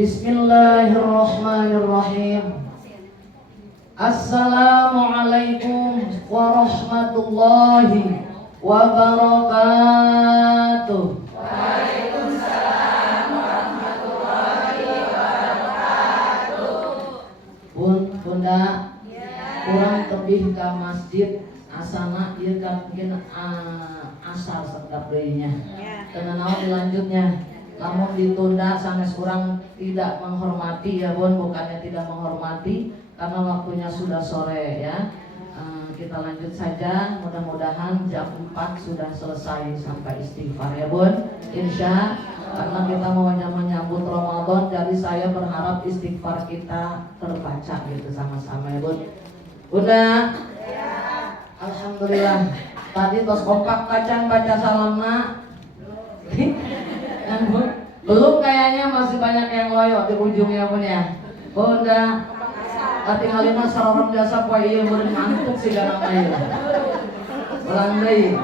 Bismillahirrahmanirrahim. Assalamualaikum warahmatullahi wabarakatuh. Waalaikumsalam warahmatullahi wabarakatuh. Bunda, kurang tebih ke masjid asana ieu kan mungkin asal sedap deunya. Teu naon dilanjutnya. Lamun ditunda sanes kurang tidak menghormati ya Bun, bukannya tidak menghormati karena waktunya sudah sore ya. Kita lanjut saja, mudah-mudahan jam 4 sudah selesai sampai istighfar ya Bun. Insya karena kita mau menyambut Ramadan, jadi saya berharap istighfar kita terbaca gitu sama-sama ya Bun. Bunda, alhamdulillah tadi tos kompak kacan baca salamna. Belum kayaknya masih banyak yang loyo di ujungnya Bun ya. Bunda, tinggal lima sarorong jasa poe ieu meureun mantuk sih garang ieu. Ulang deui.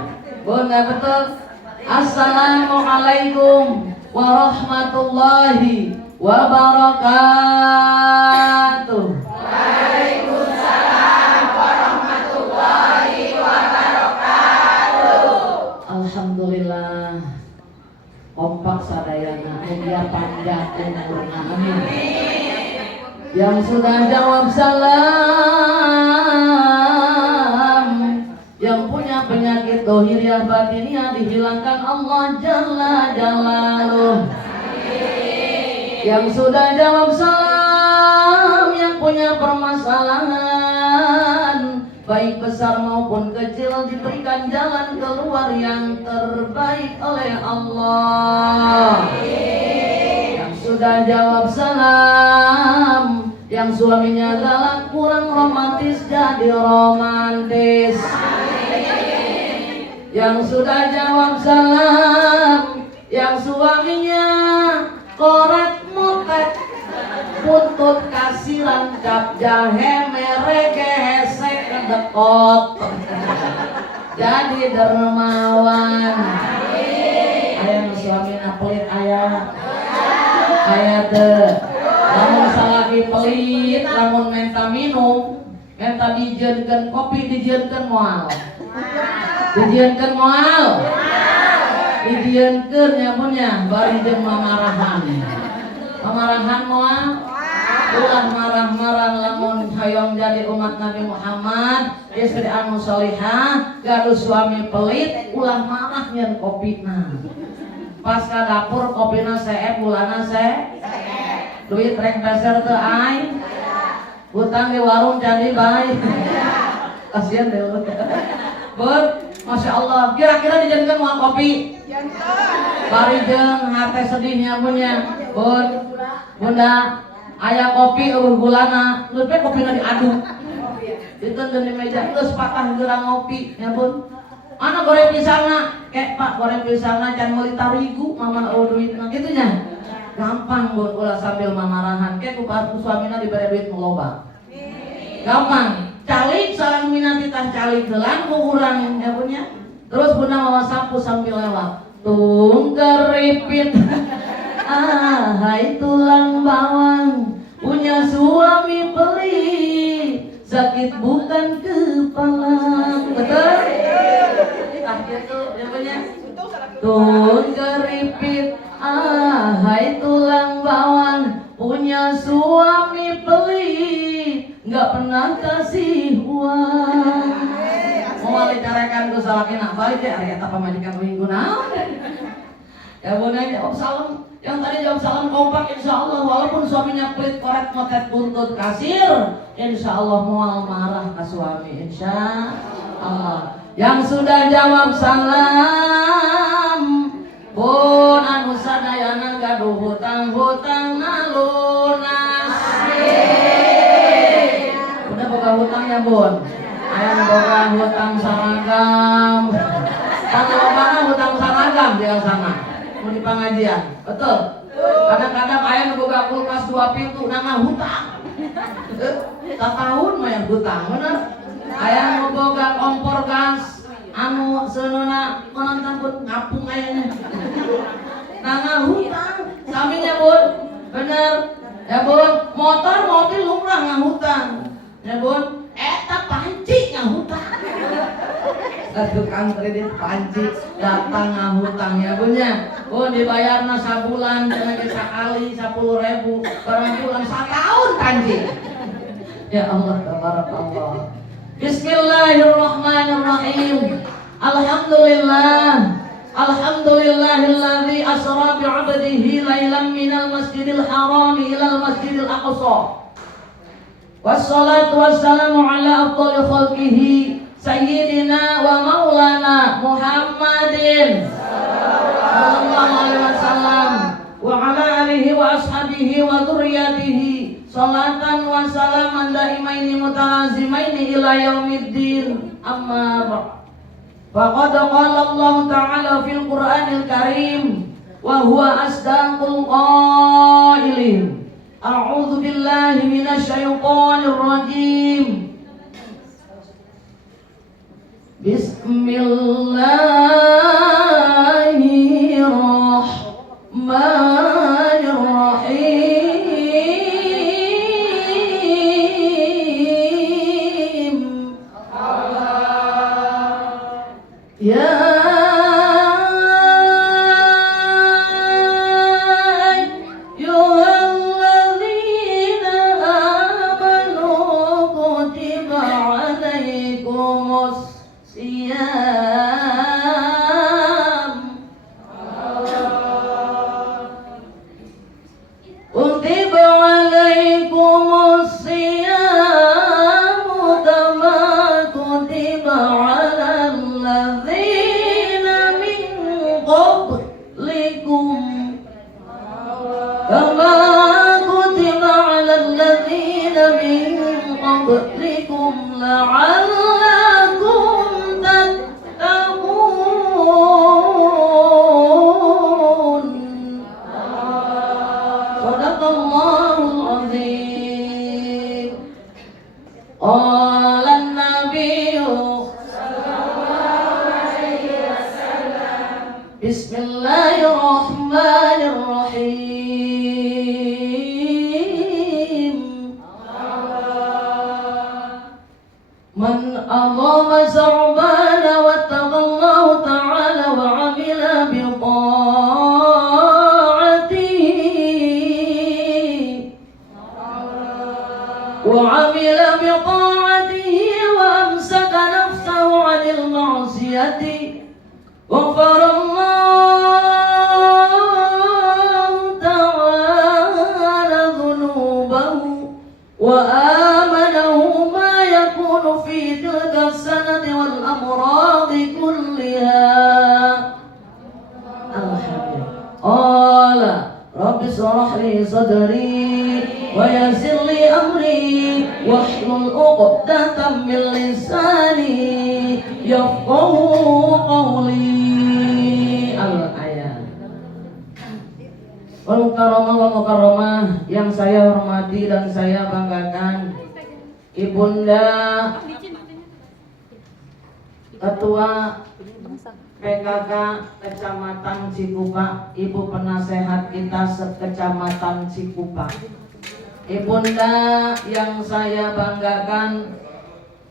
Bunda betul. Assalamualaikum warahmatullahi wabarakatuh. Waalaikumsalam warahmatullahi wabarakatuh. Alhamdulillah. Kompak sadayana, dia panjang umurna, amin. Yang sudah jawab salam, yang punya penyakit dohiriyah batiniyah dihilangkan Allah Jalla Jalaluh. Yang sudah jawab salam, yang punya permasalahan baik besar maupun kecil diberikan jalan keluar yang terbaik oleh Allah. Yang sudah jawab salam, yang suaminya galak kurang romantis jadi romantis. Yang sudah jawab salam, yang suaminya korek motek putut kasih lengkap jahe merek gesek kedekot jadi dermawan. Ayah suamina pelit ayah teu lamun salaki pelit lamun menta minum menta dijieunkeun kopi dijieunkeun moal dijieunkeun nya punya bari jeung mamarahan moal ulah marah-marah lamun hayong jadi umat Nabi Muhammad istri anu salihah gaduh suami pelit ulah marah nyen kopina pas ka dapur kopina seep bulana duit rek peser teu ai hutang di warung jadi baik kasihan deh Bun, Masya Allah kira-kira dijadikan moal kopi bari jeung hate sedihnya punya Bunda aya kopi eueuh gulana, geus pe kopina diaduk. Diteun di meja geus patah geurang ngopi ya Bun. Mana goreng pisangna? Pak goreng pisangna can meuli tarigu mama eueuh duitna kitu nya. Gampang Bun ulah sambil mamarahan ke ku suamina dibere duit nu loba. Gampang. Calik sareng minati tah calik heulang ku urang ya Bun ya. Terus Bunda mawa sapu sambil lewat. Tung keripit. Hai tulang bawang punya suami pelit sakit bukan kepala betul gitu ya punya tun keripit hai tulang bawang punya suami pelit nggak pernah kasih uang mau dicarekan ku salakina balik deh area apa majikan minggu naon ya Bunda jawab salam. Yang tadi jawab salam kompak insya Allah walaupun suaminya pelit korek motet buntut kasir insya Allah mual marah ke suami insya Allah. Yang sudah jawab salam pun anu sadayana gaduh hutang lunas. Udah boga hutang ya Bun. Aya boga hutang saragam. Kalau mana hutang saragam dia sana. Di pengajian, betul. Kadang-kadang ayah boga kulkas 2 pintu nama hutang. Tahun mah yang hutang, bener. Ayah boga kompor gas, anu seunana konon takut ngapung ayahnya. Nama hutang, saminya Bun, bener. tukang kredit panci datang ngahutangnya punya. Oh dibayarna sabulan cenah ge sakali 10.000, barang pulang satahun panci. Ya Allah tabarakallah. Bismillahirrahmanirrahim. Alhamdulillah. Alhamdulillahilladzi asra bi'abdihi lailan minal masjidil harami ilal masjidil aqsa. Wassalatu wassalamu ala afdhalil khalqihi sayyidina wa maulana Muhammadin sallallahu alaihi wasallam wa ala alihi wa ashabihi wa dzurriyyatihi salatan wa salaman daimaini mutalazimaini ila yaumiddin amma ba'd. Faqad qala Allah ta'ala fil Qur'anil Karim wa huwa asdaqul qailin. A'udzu billahi minasy syaithanir rajim. Bismillahirrahmanirrahim. Ya ayyuhalladzina amanu kutiba alaikumus siyam kutiba alaikumus siyam kama kutiba alal ladzina min qablikum kama kutiba alal ladzina min qablikum la'allakum tattaqun. Shadaqallahul azim. Qala an-nabiyyu Bismillahirrahmanirrahim. Man aqama sa'bana wattaqallahu ta'ala wa 'amila bi ta'atihi wa amsaka nafsahu 'anil ma'siyati ghafarallahu ta'ala dhunubahu wa amanahu ma yakunu fi tilka sanati wal amradi kulliha. Alhamdulillah. Qala rabbi shrah li sadri wa yassir li amri wahlul 'uqdatam min lisani yafqahu qawli. Al-ayat. Wal mukarramah wa mukarramah yang saya hormati dan saya banggakan, Ibunda Ketua PKK Kecamatan Cikupa, Ibu penasehat kita Kecamatan Cikupa. Ibunda yang saya banggakan,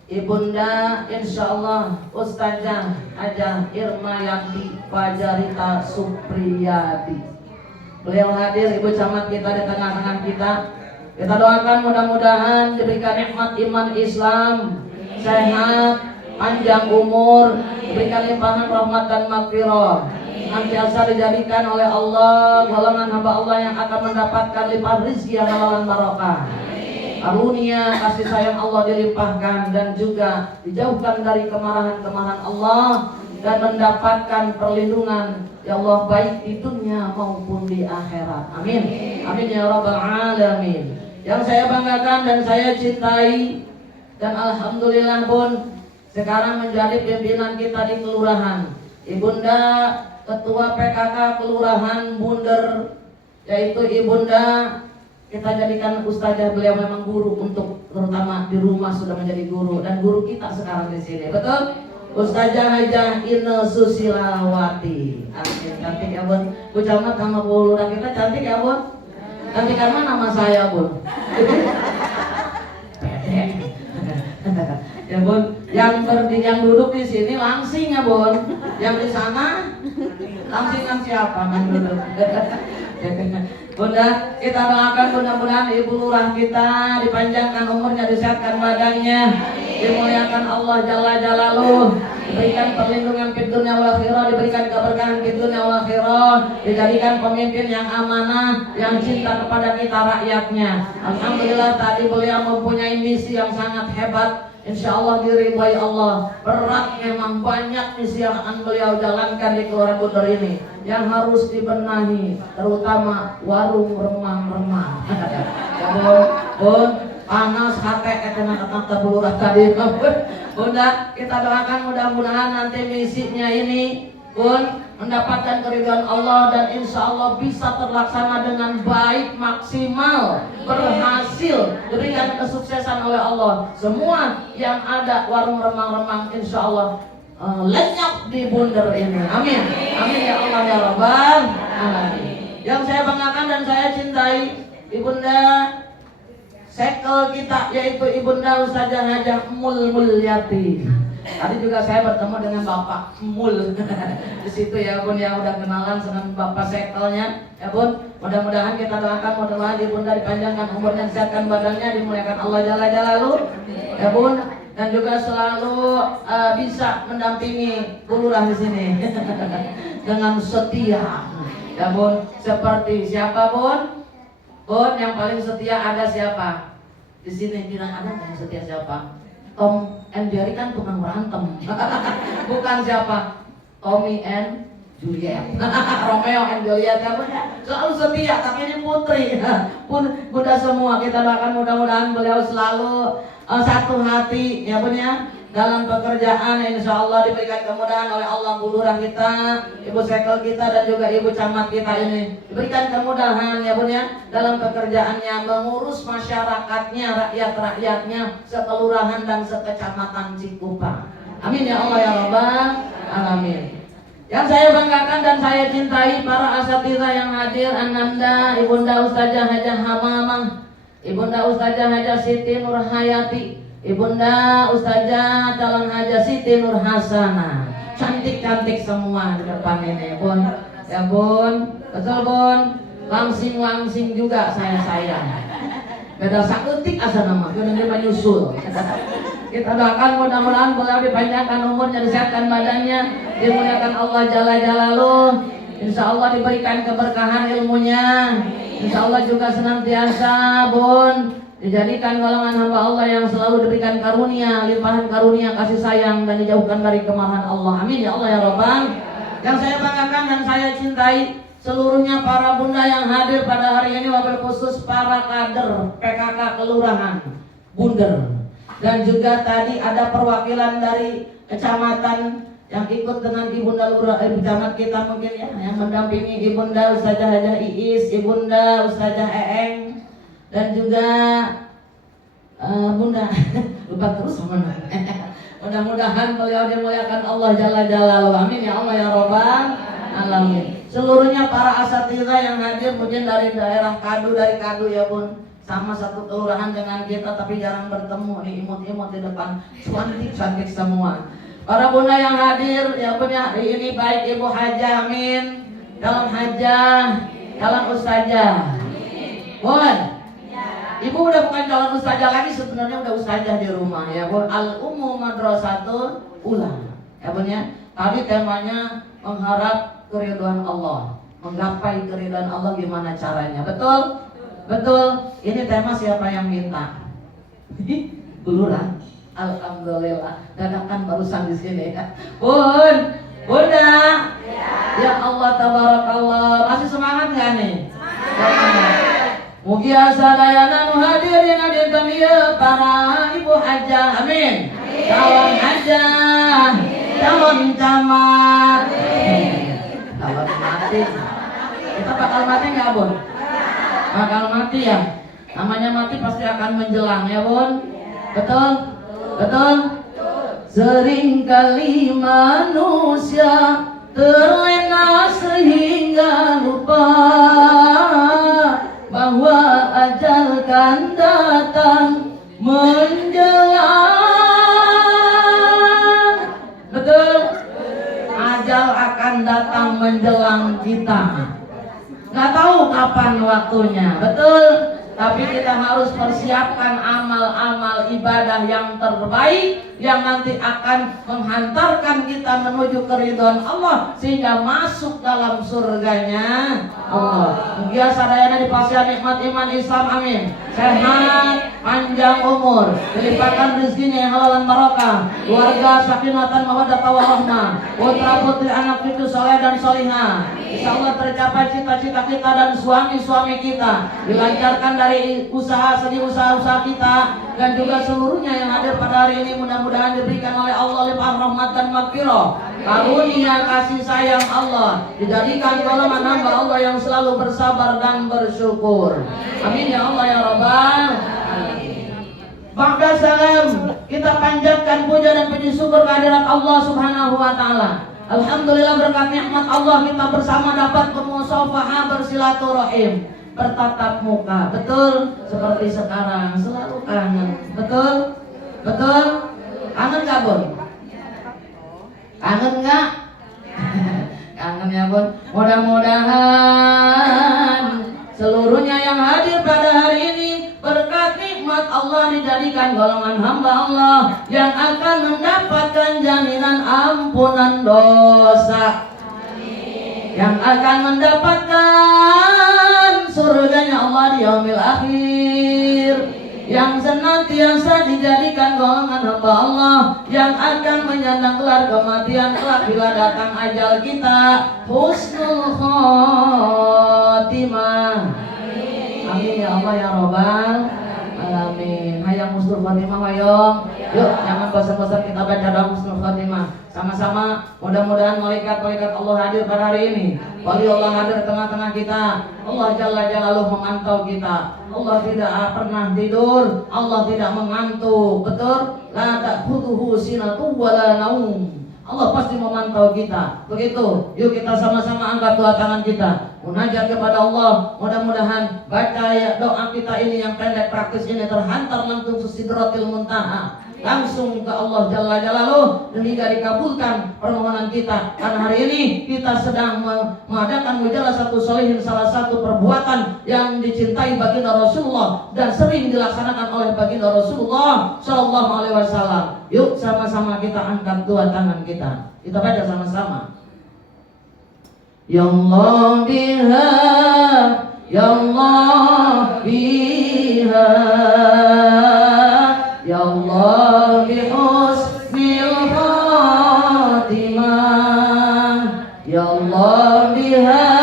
Ibunda insyaallah Ustazah Hajah Irmayati Fajarita Supriyadi. Beliau hadir, Ibu Camat kita di tengah-tengah kita. Kita doakan mudah-mudahan diberikan nikmat iman Islam, sehat, panjang umur, diberikan limpahan rahmat dan maghfirah. Senantiasa dijadikan oleh Allah golongan hamba Allah yang akan mendapatkan limpahan rezeki yang halal dan barokah. Karunia kasih sayang Allah dilimpahkan dan juga dijauhkan dari kemarahan-kemarahan Allah dan mendapatkan perlindungan ya Allah baik di dunia maupun di akhirat. Amin. Amin ya rabbal alamin. Yang saya banggakan dan saya cintai dan alhamdulillah pun sekarang menjadi pimpinan kita di kelurahan. Ibunda Ketua PKK Kelurahan Bunder, yaitu Ibunda kita jadikan ustazah, beliau memang guru untuk terutama di rumah sudah menjadi guru dan guru kita sekarang di sini. Betul? Ustazah Hajah Ine Susilawati. Cantik ya Bun. Bu Camat sama Bu Lurah kita cantik ya Bun. Cantik karena nama saya Bun. Ya Bun. yang duduk di sini langsing ya Bun, yang di sana langsingan siapa yang duduk. Bunda, kita doakan mudah-mudahan Ibu Lurah kita dipanjangkan umurnya, disehatkan badannya, dimuliakan Allah Jalla Jalaluh, diberikan perlindungan di dunia wal akhirah, diberikan keberkahan di dunia wal akhirah, dijadikan pemimpin yang amanah, yang cinta kepada kita rakyatnya. Alhamdulillah tadi beliau mempunyai misi yang sangat hebat. Insya Allah diridhai Allah. Berat memang, banyak misi yang akan beliau jalankan di Kelurahan Bunder ini yang harus dibenahi, terutama warung remang-remang. Ya Bun, panas hati dengan kata Bulurah tadi. Bunda, kita doakan mudah-mudahan nanti misinya ini Bun mendapatkan keridhaan Allah dan insya Allah bisa terlaksana dengan baik, maksimal, berhasil, diberikan kesuksesan oleh Allah. Semua yang ada warung remang-remang insya Allah lenyap di Bunder ini. Amin. Amin ya Allah ya Rabbal alamin. Yang saya banggakan dan saya cintai Ibunda sekel kita, yaitu Ibunda Ustazah Hajah Mulyati. Tadi juga saya bertemu dengan Bapak Mul di situ ya Bun, yang udah kenalan dengan Bapak sekelnya ya Bun. Mudah-mudahan kita doakan, mudah-mudahan Ibunda dipanjangkan umurnya, disehatkan badannya, dimuliakan Allah Jalla Jalaluh ya Bun, dan juga selalu bisa mendampingi Bu Lurah di sini dengan setia ya Bun. Seperti siapa Bun? Bun, yang paling setia ada siapa? Di sini bilang ada yang setia siapa? Tom and Jerry kan tukang berantem. Bukan siapa? Tommy and Juliet. Romeo and Juliet ya Bun, selalu setia, tapi ini putri. Bunda semua kita doakan mudah-mudahan beliau selalu satu hati ya Bun ya, dalam pekerjaan. Insya Allah diberikan kemudahan oleh Allah. Bu Lurah kita, Ibu Sekel kita, dan juga Ibu Camat kita ini diberikan kemudahan ya Bun ya, dalam pekerjaannya mengurus masyarakatnya, rakyat-rakyatnya, sekelurahan dan sekecamatan Cikupa. Amin ya Allah ya Rabbal alamin. Yang saya banggakan dan saya cintai para asatidz yang hadir, Ananda, Ibunda Ustazah Hajah Hamamah, Ibunda Ustazah Hajah Siti Nurhayati, Ibunda Ustazah calon Hajah Siti Nur Hasanah. Cantik-cantik semua di depan ini Bun ya Bun, betul Bun, langsing-langsing juga saya sayang. Beda sakutik asa nama, dia menyusul. Kita doakan mudah-mudahan beliau dipanjangkan umurnya, disehatkan badannya, dimuliakan Allah Jalla Jalaluh. Insya Allah diberikan keberkahan ilmunya. Insya Allah juga senantiasa Bun dijadikan golongan hamba Allah yang selalu diberikan karunia, limpahan karunia, kasih sayang, dan dijauhkan dari kemarahan Allah. Amin ya Allah ya Rabbal. Yang saya banggakan dan saya cintai seluruhnya para bunda yang hadir pada hari ini, wabil khusus para kader PKK Kelurahan Bunder. Dan juga tadi ada perwakilan dari kecamatan yang ikut dengan Ibunda Lurah, camat kita mungkin ya, yang mendampingi Ibunda Ustazah Hajah Iis, Ibunda Ustazah Eeng, dan juga Bunda lupa terus sama mudah-mudahan beliau dimuliakan Allah Jalla Jalaluh. Amin ya Allah ya Rabbal alamin. Seluruhnya para asatidz yang hadir mungkin dari daerah Kadu, dari Kadu ya Bun, sama satu kelurahan dengan kita tapi jarang bertemu nih, imut-imut di depan, cantik-cantik semua. Para bunda yang hadir ya Bun ya, hari ini baik Ibu Hajah, amin, calon Hajah, calon Ustazah Bun. Ibu udah bukan calon ustazah lagi, sebenarnya udah ustazah di rumah ya Bun. Al-Ummu Madrasatul Ula ya Bun ya. Tadi temanya mengharap keridhaan Allah, menggapai keridhaan Allah, gimana caranya? Betul? Betul. Ini tema siapa yang minta? Bu Lurah. Alhamdulillah. Dadakan barusan di sini ya. Bun, Bunda. Ya Allah tabarakallah. Masih semangat nggak nih? Semangat. Mugia sadayana nu hadirin dinten ieu para ibu hajah, amin. Calon hajah, calon camat. Calon mati. Kita bakal mati nggak Bun? Bakal mati ya. Namanya mati pasti akan menjelang ya Bun. Betul? Betul? Seringkali manusia terlena sehingga lupa bahwa ajal kan datang menjelang. menjelang kita. Nggak tahu kapan waktunya, betul. Tapi kita harus persiapkan amal-amal ibadah yang terbaik yang nanti akan menghantarkan kita menuju keridhaan Allah sehingga masuk dalam surganya Allah. Mugia sadayana dipasihan nikmat iman Islam, amin. Sehat, panjang umur, dilimpahkan rezekinya yang halal dan barokah, keluarga sakinatan mawaddah warahmah, putra putri anak cucu soleh dan solihah. Insyaallah tercapai cita-cita kita dan suami-suami kita, dilancarkan dari segi usaha kita dan juga seluruhnya yang hadir pada hari ini mudah-mudahan diberikan oleh Allah limpah rahmat dan maghfirah, karunia kasih sayang Allah, dijadikan golongan hamba Allah yang selalu bersabar dan bersyukur. Amin ya Allah ya Rabbal alamin. Ba'da salam, kita panjatkan puja dan puji syukur kehadirat Allah Subhanahu wa taala. Alhamdulillah berkat nikmat Allah kita bersama dapat bermusafahah, bersilaturahim, bertatap muka. Betul, seperti sekarang selalu kangen. Betul? Betul? Kangen gak Bun? Kangen gak? Kangen ya Bun. Mudah-mudahan seluruhnya yang hadir pada hari ini berkat nikmat Allah dijadikan golongan hamba Allah yang akan mendapatkan jaminan ampunan dosa, yang akan mendapatkan surganya Allah di yaumil akhir, yang senantiasa dijadikan golongan hamba Allah yang akan menyandang gelar kematian kelak bila datang ajal kita, husnul khotimah. Amin ya Allah ya Rabbal alamin. Hayang husnul khotimah hayong. Yuk jangan bosan-bosan kita baca doa husnul khotimah sama-sama. Mudah-mudahan malaikat-malaikat Allah hadir pada hari ini. Wali Allah hadir di tengah-tengah kita. Allah Jalla Jalaluhu memantau kita. Allah tidak pernah tidur, Allah tidak mengantuk. Betul? La ta'khudhuhu sinatun wala naum. Allah pasti memantau kita. Begitu. Yuk kita sama-sama angkat dua tangan kita, munajat kepada Allah. Mudah-mudahan baca ya doa kita ini yang pendek praktis ini terhantar langsung ke Sidratil Muntaha, langsung ke Allah Jalla Jalaluhu, hingga dikabulkan permohonan kita. Karena hari ini kita sedang mengadakan mujalasatu sholihin, salah satu perbuatan yang dicintai baginda Rasulullah dan sering dilaksanakan oleh baginda Rasulullah Sallallahu Alaihi Wasallam. Yuk sama-sama kita angkat dua tangan kita baca sama-sama. Ya Allah biha, ya Allah biha, ya Allah bihusnil khatimah, ya Allah biha,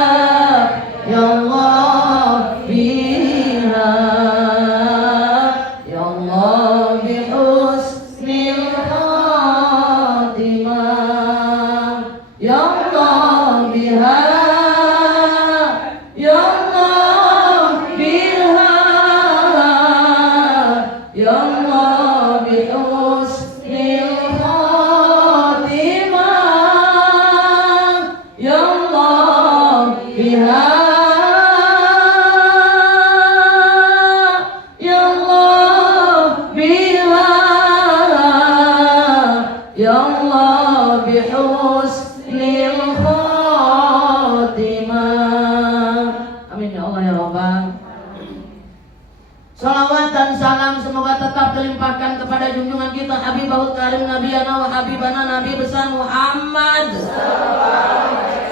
ya Allah biha, ya Allah bihusnil khatimah, ya Allah biha, ya Allah biha, ya Allah bihusnil khatimah, ya Allah biha, ya Allah biha, ya Allah bihusnil khatimah. Amin ya Allah ya Rabbal. Salawat dan salam semoga tetap dilimpahkan kepada junjungan kita Habibahul Karim Nabiyana wa Habibana Nabi besar Muhammad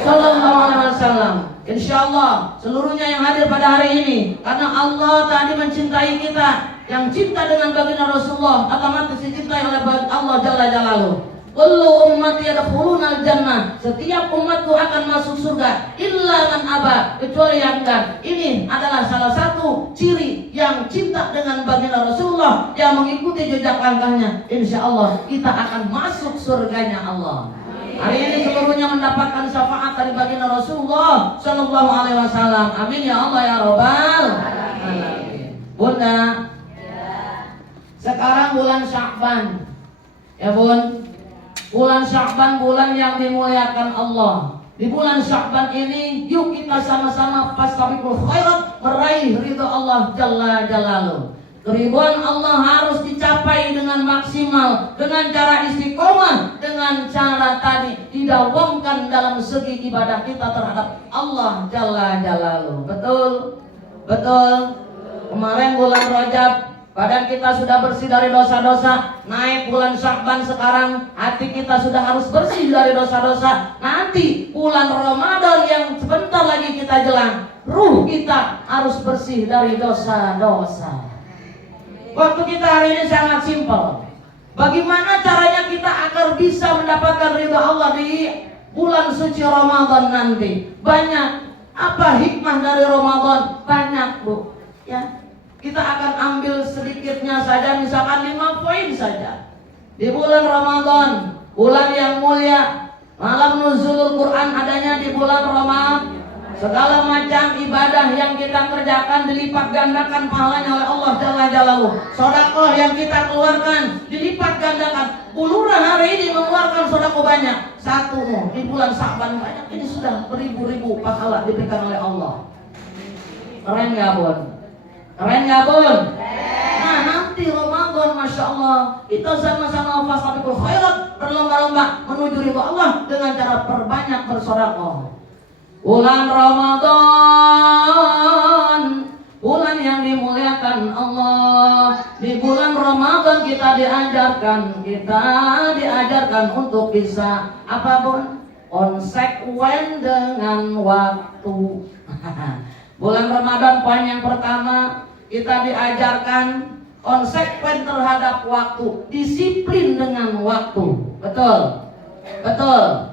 Sallallahu Alaihi Wasallam. Insyaallah seluruhnya yang hadir pada hari ini, karena Allah tadi mencintai kita, yang cinta dengan baginda Rasulullah otomatis dicintai oleh Allah Jalla Jalaluhu. Kullu ummati yadkhulunal jannah, setiap umatku akan masuk surga illa man aba, kecuali yang enggan. Ini adalah salah satu ciri yang cinta dengan baginda Rasulullah, yang mengikuti jejak langkahnya. Insyaallah kita akan masuk surganya Allah. Hari ini seluruhnya mendapatkan syafaat dari baginda Rasulullah Sallallahu Alaihi Wasallam. Amin ya Allah ya Rabbal alamin. Bunda, sekarang bulan Sya'ban, ya Bun. Bulan Sya'ban bulan yang dimuliakan Allah. Di bulan Sya'ban ini yuk kita sama-sama fastabiqul khairat, meraih ridha Allah Jalla Jalaluhu. Keriduan Allah harus dicapai dengan maksimal, dengan cara istiqomah, dengan cara tadi didawamkan dalam segi ibadah kita terhadap Allah Jalla Jalaluhu. Betul? Betul? Kemarin bulan Rajab, badan kita sudah bersih dari dosa-dosa. Naik bulan Sya'ban sekarang, hati kita sudah harus bersih dari dosa-dosa. Nanti bulan Ramadan yang sebentar lagi kita jelang, ruh kita harus bersih dari dosa-dosa. Waktu kita hari ini sangat simpel. Bagaimana caranya kita agar bisa mendapatkan ridha Allah di bulan suci Ramadan nanti? Banyak. Apa hikmah dari Ramadan? Banyak, Bu. Ya. Kita akan ambil sedikitnya saja, misalkan 5 poin saja. Di bulan Ramadan, bulan yang mulia, malam nuzulul Quran adanya di bulan Ramadan. Segala macam ibadah yang kita kerjakan dilipat gandakan pahalanya oleh Allah Jalla Jalaluhu. Sedekah yang kita keluarkan dilipat gandakan. Bulurah hari ini mengeluarkan sedekah banyak. Satu di bulan Sya'ban banyak, ini sudah beribu-ribu pahala diberikan oleh Allah. Keren nggak, Bun? Keren nggak, Bun? Nah, nanti Ramadan, Masya Allah, kita sama-sama fastabiqul khairat, berlomba-lomba menuju ridha Allah dengan cara perbanyak bersedekah. Bulan Ramadan, bulan yang dimuliakan Allah. Di bulan Ramadan kita diajarkan untuk bisa apapun konsekuen dengan waktu. Bulan Ramadan poin yang pertama, kita diajarkan konsekuen terhadap waktu, disiplin dengan waktu. Betul? Betul?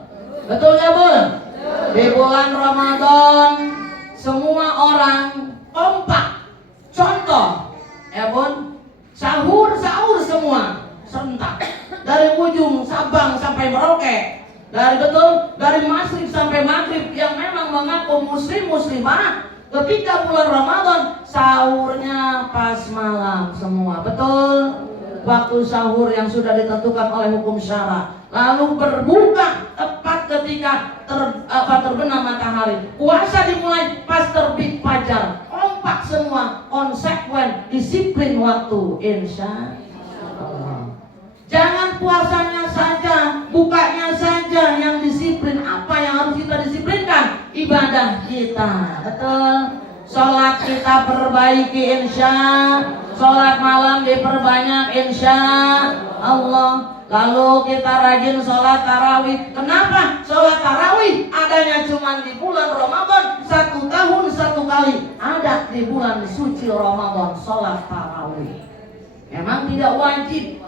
Betul ya, Bun? Di bulan Ramadan semua orang kompak. Contoh, ya Bun, sahur semua serentak. Dari ujung Sabang sampai Merauke. Dari Masrib sampai Maghrib yang memang mengaku muslimah. Ketika bulan Ramadan sahurnya pas malam semua. Betul? Waktu sahur yang sudah ditentukan oleh hukum syara. Lalu berbuka tepat ketika terbenam matahari. Puasa dimulai pas terbit fajar. Kompak semua, konsekuen, disiplin waktu, insya Allah. Jangan puasanya saja, bukanya saja yang disiplin. Apa yang harus kita disiplinkan? Ibadah kita. Betul? Sholat kita perbaiki, insya. Sholat malam diperbanyak, insya Allah. Lalu kita rajin sholat tarawih. Kenapa? Sholat tarawih adanya cuma di bulan Ramadan. 1 tahun 1 kali ada di bulan suci Ramadan sholat tarawih. Memang tidak wajib.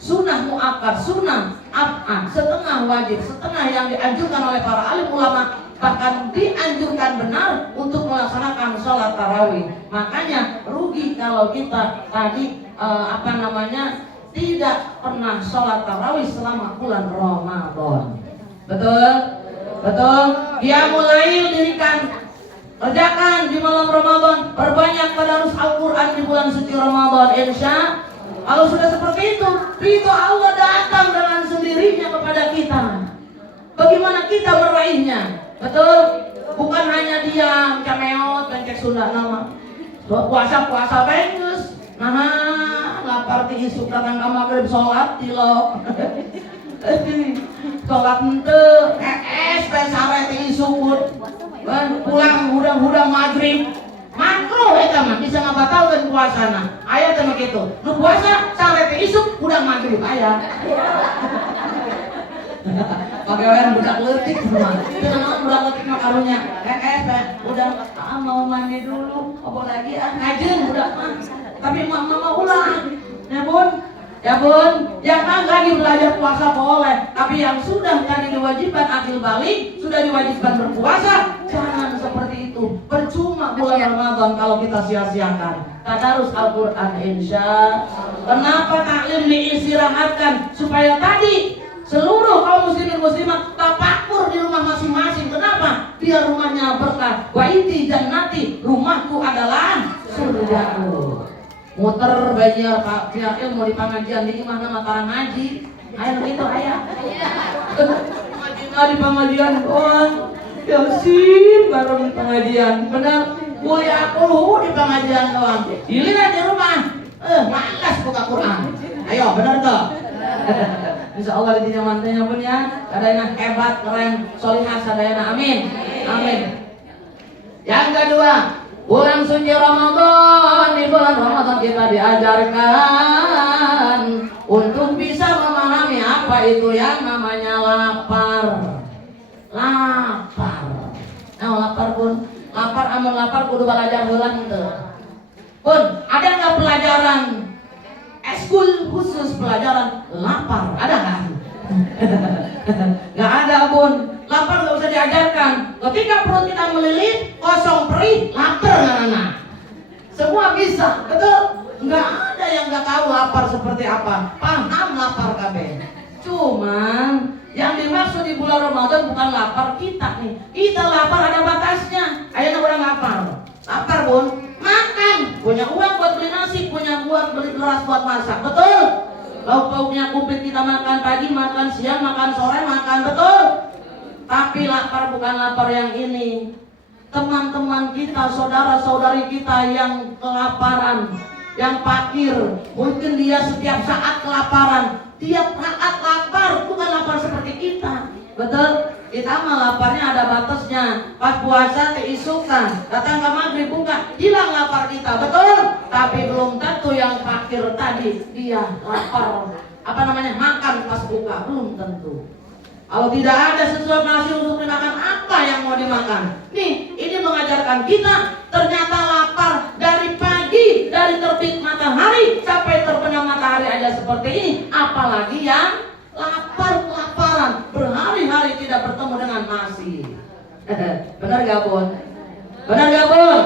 Sunnah mu'akkad, sunnah ab'ad, setengah wajib, setengah yang dianjurkan oleh para alim ulama. Bahkan dianjurkan benar untuk melaksanakan sholat tarawih. Makanya rugi kalau kita tadi tidak pernah sholat tarawih selama bulan Ramadan. Betul? Betul? Dia mulai dirikan, kerjakan di malam Ramadan, perbanyak tadarus Al-Quran di bulan suci Ramadan, insya. Kalau sudah seperti itu, ridho Allah datang dengan sendirinya kepada kita. Bagaimana kita meraihnya? Betul? Bukan hanya diam, cameot, pencek Sunda nama. Puasa bengus. Nah, lapar ti isuk datang ka magrib sholat tilok. Sholat ente, sare ti isuk. Pulang hudang magrib. Makruh eta mah bisa ngabatalkeun puasana. Aya teh mah kitu. Nu puasa sare ti isuk hudang magrib aya. Pagawean budak leutik semua. Kenapa budak leutik mah karunya? Udah mau mandi dulu. Apa lagi ngajeun budak mah. Tapi mama ulang. Ya bun, jangan lagi belajar puasa boleh. Tapi yang sudah tadi diwajibkan akil balik, sudah diwajibkan berpuasa, jangan seperti itu. Percuma bulan Ramadan kalau kita sia-siakan. Tadarus Al-Quran, insya. Kenapa taklim diistirahatkan? Supaya tadi seluruh kaum muslimin muslimat tafakur di rumah masing-masing. Kenapa? Biar rumahnya berkah. Waiti jannati, rumahku adalah surgaku. Muter belajar biar ilmu di pengajian di mana Mataram ngaji. Ayo begitu ayah. Ngajinya di pengajian doang. Yasin bareng di pengajian. Benar. Kuliah aku di pengajian doang. Dilihat di rumah. malas buka Quran. Ayo, benar tuh. Insya Allah di nyamannya pun ya. Sadayana hebat, keren, solihah sadayana. Amin. Amin. Yang kedua, bulan suci Ramadan. Di bulan Ramadan kita diajarkan untuk bisa memahami apa itu yang namanya lapar. Lapar. Nah, lapar pun. Lapar, amun lapar kudu belajar heula teu. Pun, ada nggak pelajaran eskul khusus pelajaran lapar? Ada nggak? Nggak ada pun. Lapar nggak usah diajarkan. Ketika perut kita melilit, kosong perih, lapar anak-anak. Semua bisa, betul? Nggak ada yang nggak tahu lapar seperti apa. Paham lapar kabeh. Cuman yang dimaksud di bulan Ramadan bukan lapar kita nih. Kita lapar ada batasnya. Ayeuna orang lapar. Lapar bun, makan. Punya uang buat beli nasi, punya uang beli beras buat masak. Betul? Lauk-lauknya kumplit kita makan pagi, makan siang, makan sore, makan. Betul? Tapi lapar bukan lapar yang ini. Teman-teman kita, saudara-saudari kita yang kelaparan, yang fakir, mungkin dia setiap saat kelaparan. Tiap saat lapar, bukan lapar seperti kita. Betul? Kita mah laparnya ada batasnya. Pas puasa diisukan, datang ke maghrib buka, hilang lapar kita. Betul? Tapi belum tentu yang fakir tadi dia lapar. Apa namanya? Makan pas buka, belum tentu. Kalau tidak ada sesuatu nasi untuk dimakan, apa yang mau dimakan? Nih, ini mengajarkan kita ternyata lapar dari pagi, dari terbit matahari sampai terbenam matahari aja seperti ini. Apalagi yang lapar-laparan, berhari-hari tidak bertemu dengan nasi. Benar gak Bun? Benar gak Bun?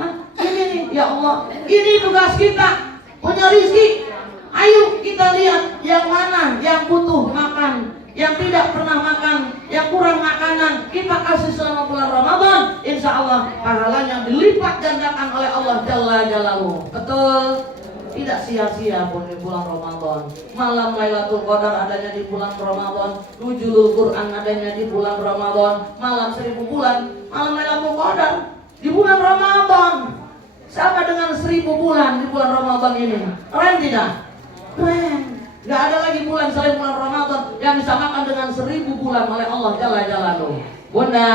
Nah, ini nih, ya Allah, ini tugas kita, punya rizki. Ayo kita lihat yang mana yang butuh makan, yang tidak pernah makan, yang kurang makanan, kita kasih selama bulan Ramadan. Insya Allah pahalanya dilipat gandakan oleh Allah Jalla Jalaluhu. Betul? Tidak sia-sia pun di bulan Ramadan. Malam Lailatul Qadar adanya di bulan Ramadan. Nuzulul Quran adanya di bulan Ramadan. Malam 1000 bulan, malam Lailatul Qadar di bulan Ramadan. Sama dengan 1000 bulan di bulan Ramadan ini. Keren tidak? Keren. Gak ada lagi bulan selain bulan Ramadan yang disamakan dengan 1000 bulan oleh Allah Jalla Jalaluhu. Bunda,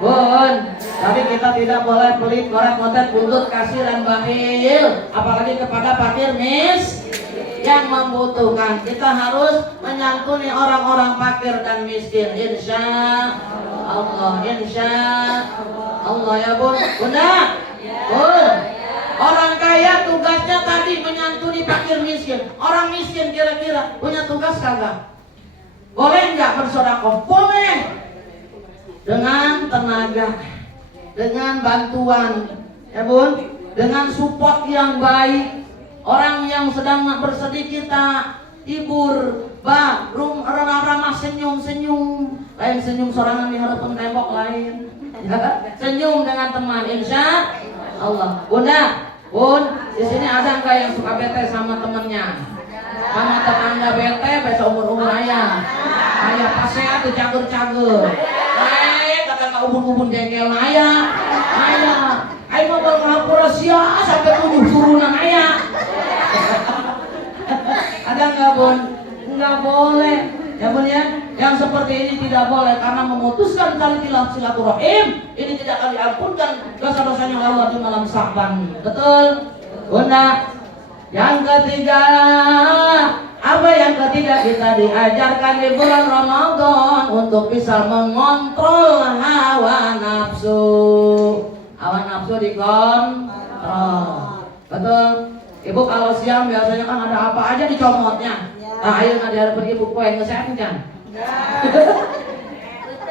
Bun, tapi kita tidak boleh pelit, koret, motet, buntut, kasir, dan bakhil. Apalagi kepada fakir yang membutuhkan. Kita harus menyantuni orang-orang fakir dan miskin. Insya Allah, insya Allah ya Bun. Bunda, Bun. Orang kaya tugasnya tadi menyantuni fakir miskin. Orang miskin kira-kira punya tugas kagak? Boleh nggak bersedekah? Boleh. Dengan tenaga, dengan bantuan, ya Bun, dengan support yang baik. Orang yang sedang bersedih kita hibur, ramah senyum-senyum. Lain senyum sorangan di harapan tembok lain. Ya, senyum dengan teman, insya Allah. Bunda, Bun, di sini ada nggak yang suka bete sama temennya? Sama tetangga bete, besok umur-umur ayah. Ayah pasea tuh cager-cager. Kata ubun-ubun jengkel ayah. Ayah mau berngapura sia sampai 7 turunan ayah. Ada nggak Bun? Nggak boleh. Ya Bun ya, yang seperti ini tidak boleh karena memutuskan tali silaturahim. Ini tidak akan diampunkan dosa-dosanya oleh Allah di malam Sa'ban. Betul? Bunda. Yang ketiga, apa yang ketiga kita diajarkan di bulan Ramadan untuk bisa mengontrol hawa nafsu. Hawa nafsu dikontrol. Betul? Ibu kalau siang biasanya kan ada apa aja dicomotnya. Nah, ayo nanti ada ibu kue ngesehatin kan?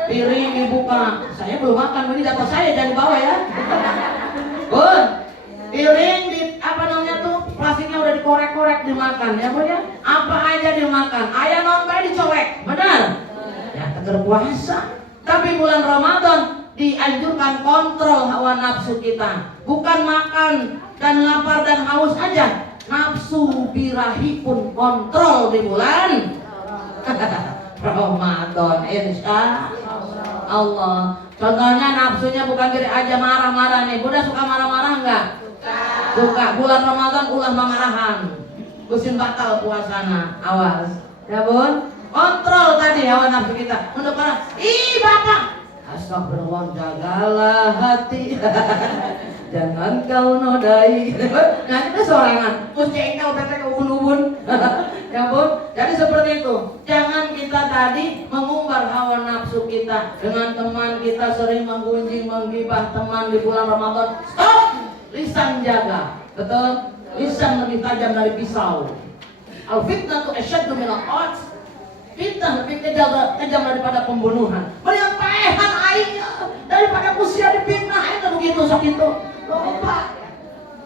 Piring dibuka. Saya belum makan, ini data saya jangan dibawa ya. Bun, piring di apa namanya tuh plastiknya udah dikorek-korek dimakan ya Bun ya. Apa aja dimakan. Ayam nongkrong dicolek, benar? Ya tegar puasa. Tapi bulan Ramadan dianjurkan kontrol hawa nafsu kita. Bukan makan dan lapar dan haus aja. Nafsu birahi pun kontrol di bulan Ramadan, insya Allah. Contohnya nafsunya bukan diri aja marah-marah nih. Bunda suka marah-marah enggak? Suka. Suka bulan Ramadan ulah mamarahan. Kusin batal puasana, awas. Ya bun, kontrol tadi hawa nafsu kita. Untuk para, ih bapak, astagfirullah, jagalah hati. Jangan kau nodai. Nah kita sorangan, kucing kau tetek ubun-ubun. Ya bun, jadi seperti itu. Jangan kita tadi mengumbar hawa nafsu kita dengan teman kita sering menggunjing, menggibah teman di bulan Ramadan. Stop, lisan jaga, betul. Lisan lebih tajam dari pisau. Al fitnah tu asyaddu minal qatl. Fitnah lebih kejam daripada pembunuhan. Melihat paehan aingnya daripada usia dipitnah itu begitu sakit itu. Lupa.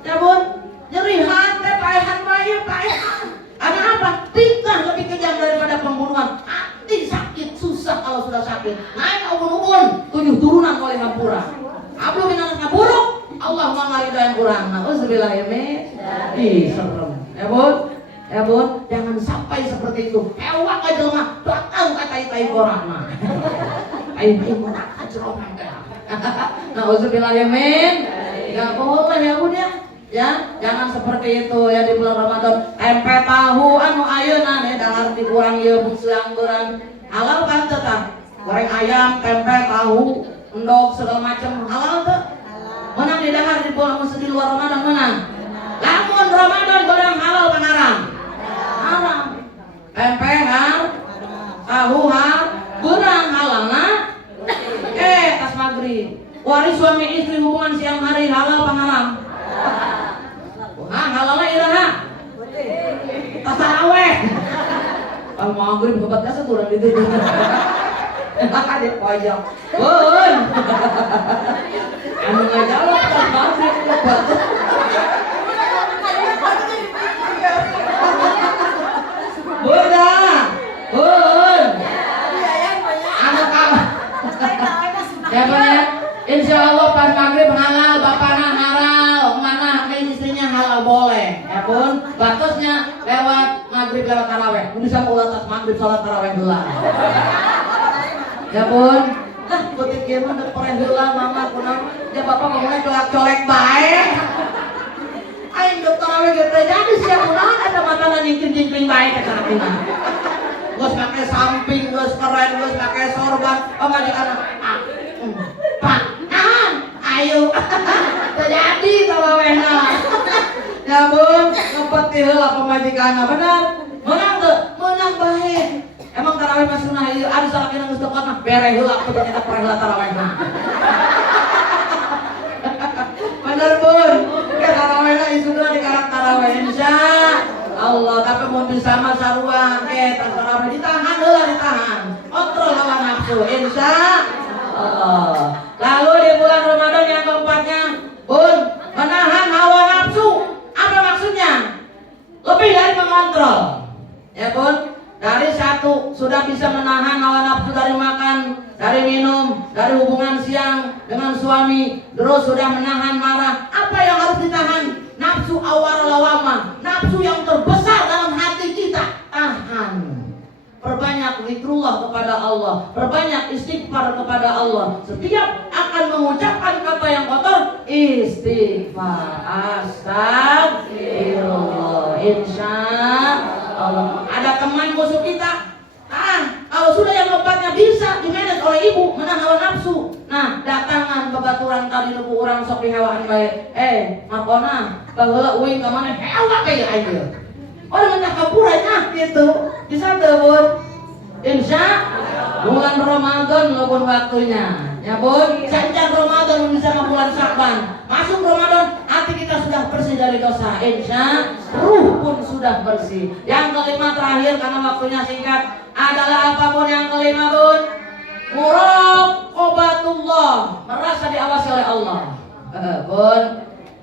Ya bun, nyerihan teh paehan bae paehan. Karena apa? Fitnah lebih kejam daripada pembunuhan. Hati sakit susah kalau sudah sakit. Naik ubun-ubun 7 turunan oleh hampura. Ablu minanasnya buruk. Allah mengaridah yang kurang. Nauzubillah ya min. Ih, serem. Ya bun. Ya bun, jangan sampai seperti itu. Ewak aja mah, datang kata-kata korana. Ayo nak ajroman teh. Nauzubillah ya min. Enggak boleh ya bun ya. Ya, jangan seperti itu ya di bulan Ramadan. Tempe tahu anu ayeuna nih dahar dikurang ieu bungsuang beuran. Halal kan teh tah? Goreng ayam, tempe, tahu, endog segala macam halal teh? Menang di dahar di bulan di luar Ramadan menang. Lamun Ramadan goreng halal kan haram. Haram. Tempe haram, tahu haram, goreng halal nah. Tas maghrib. Waris suami istri hubungan siang hari halal kan haram? Halalnya iraha. Tas taraweh. Kalau maghrib hebat kasa kurang gitu. Ada pojok. Bun. Anu ngajalok pas maghrib hebat. Bunda. Bun. Anu kamu. Siapa ya? Insya Allah pas maghrib halal, bapaknya halal, mana istrinya halal boleh. Ya pun, batasnya lewat maghrib lewat taraweh. Bisa mau atas maghrib sholat taraweh dulu. Ya pun, putih gimana udah pernah dulu mama kunang. Ya bapak ngomongnya colek-colek baik. Aing udah taraweh gitu jadi siap kunang ada makanan nyingkring-nyingkring baik ke sana. Gus pakai samping, gus keren, gus pakai sorban. Majikan Pak, ayo. Terjadi tarawehna. Ya bun, ngepeti heula pemajikanna benar. Menang teu? Menang bae. Emang taraweh mah sunah ieu anu salakina geus teu mah bere heula kudu nyetak perheula tarawehna. Bener bun. Ke tarawehna isuna di karang taraweh insya Allah, tapi mun bisa mah sarua ge taraweh ditahan heula ditahan. Kontrol hawa nafsu insya Allah. Lalu di bulan Ramadan yang keempatnya, bun, menahan hawa nafsu. Apa maksudnya? Lebih dari mengontrol. Ya bun, dari satu sudah bisa menahan hawa nafsu dari makan, dari minum, dari hubungan siang dengan suami, terus sudah menahan marah. Apa yang harus ditahan? Nafsu awal lawama, nafsu yang terbesar dalam hati kita. Tahan. Perbanyak zikrullah kepada Allah, perbanyak istighfar kepada Allah. Setiap akan mengucapkan kata yang kotor, istighfar, astagfirullah, insya Allah. Ada teman musuh kita, kalau sudah yang obatnya bisa dimanage oleh ibu, menang hawa nafsu. Nah, datangan babaturan kali nuku urang sok dihewaan bae. Makona, baheula uing ka maneh hewa kayak aja. Orang mendak kapuranya gitu. Bisa teu bun? Insya bulan Ramadan lupun waktunya. Ya bun, sanjang Ramadan bisa bulan Sya'ban. Masuk Ramadan, hati kita sudah bersih dari dosa. Insya ruh pun sudah bersih. Yang kelima terakhir karena waktunya singkat adalah apapun yang kelima bun, muraqabatullah, merasa diawasi oleh Allah.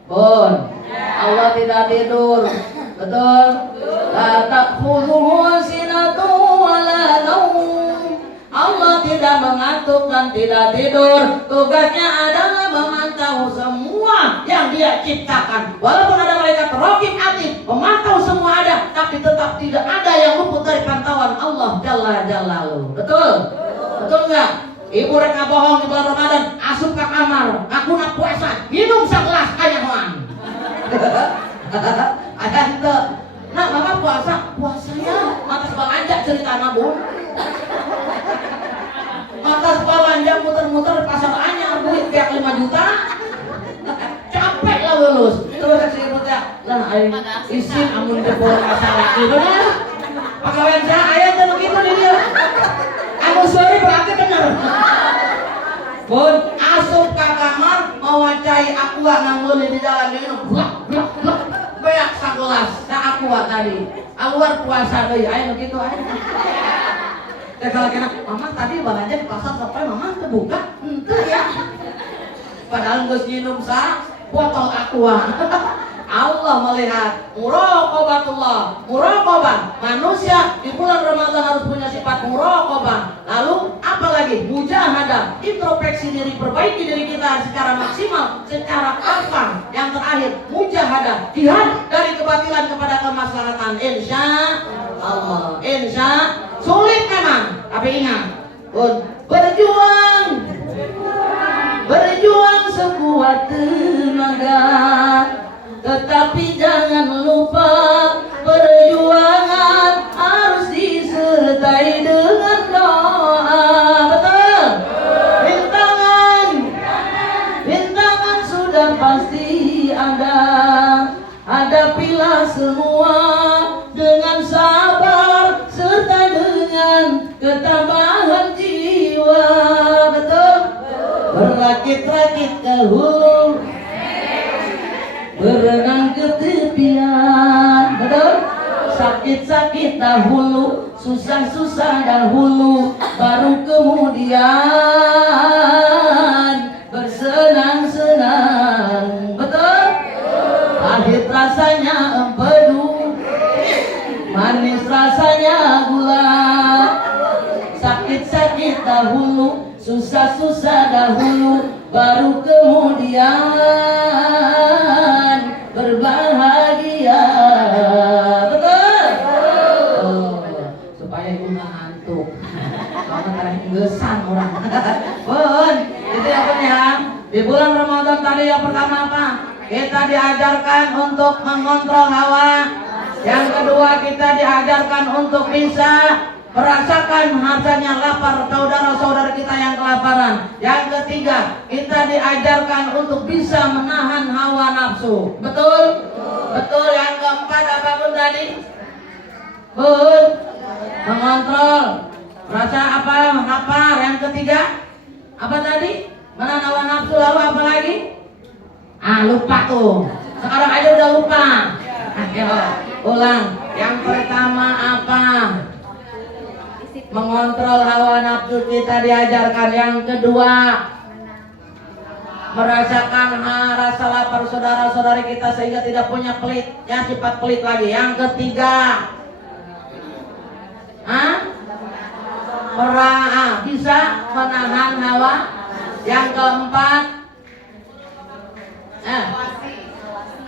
Bun, Allah tidak tidur. Betul? La ta'khudhuhu sinatun wa la naum. Allah tidak mengantuk dan tidak tidur. Tugasnya adalah memantau semua yang Dia ciptakan. Walaupun ada malaikat raqib atid memantau semua ada, tapi tetap tidak ada yang luput dari pantauan Allah Jalla Jalaluhu. Betul? Betul enggak? Ibu rek bohong di bulan Ramadan, asup ke kamar, ngaku nak puasa, minum segelas kanyahoan. Ada itu. Nah, mama puasanya mata sebalanja cerita Bun. Mata sebalanja muter-muter pasar anyar duit pihak 5 juta. Capek lah lulus. Terus saya cerita, lah isin amun jebol masalah gitu ya. Pegawaian saya aya teh gitu di dia. Anu sorry berarti bener. Bun, asup ka kamar mawacai aqua ngamul di jalan minum. Blak. Beak sagelas sa aqua tadi. Keluar puasa deui aya nu kitu aya. Teh kena mama tadi balanja di pasar sampai mama kebuka. Henteu ya. Padahal geus nginum sa botol aqua. Allah melihat muraqabatullah. Muraqabah manusia di bulan Ramadan harus punya sifat muraqabah. Lalu apa lagi? Mujahadah, introspeksi diri, perbaiki diri kita secara maksimal, secara akal. Yang terakhir, mujahadah, jihad dari kebatilan kepada kemaslahatan. Insya Allah. Sulit memang, tapi ingat, berjuang sekuat tenaga. Tetapi jangan lupa perjuangan harus disertai dengan doa. Betul? Rintangan sudah pasti ada. Hadapilah semua dengan sabar serta dengan ketabahan jiwa. Betul? Berakit-rakit ke hulu, berenang ke tepian. Betul? Sakit-sakit dahulu, susah-susah dahulu, baru kemudian bersenang-senang. Betul? Pahit rasanya empedu, manis rasanya gula. Sakit-sakit dahulu, susah-susah dahulu, baru kemudian berbahagia. Betul? Supaya ibu nggak ngantuk. Karena terakhir gesan orang. Pun, itu yang penting. Di bulan Ramadan tadi yang pertama apa? Kita diajarkan untuk mengontrol hawa. Yang kedua kita diajarkan untuk bisa merasakan rasanya lapar saudara-saudara kita yang kelaparan. Yang ketiga, kita diajarkan untuk bisa menahan hawa nafsu. Betul? Betul. Yang keempat apa pun tadi? Bun, mengontrol rasa apa? Lapar. Yang ketiga, apa tadi? Menahan hawa nafsu. Lalu apa lagi? Lupa tuh. Sekarang aja udah lupa. Ayo, ulang. Yang pertama apa? Mengontrol hawa nafsu kita diajarkan. Yang kedua, merasakan rasa lapar saudara-saudari kita sehingga tidak punya pelit, ya sifat pelit lagi. Yang ketiga, bisa menahan hawa. Yang keempat,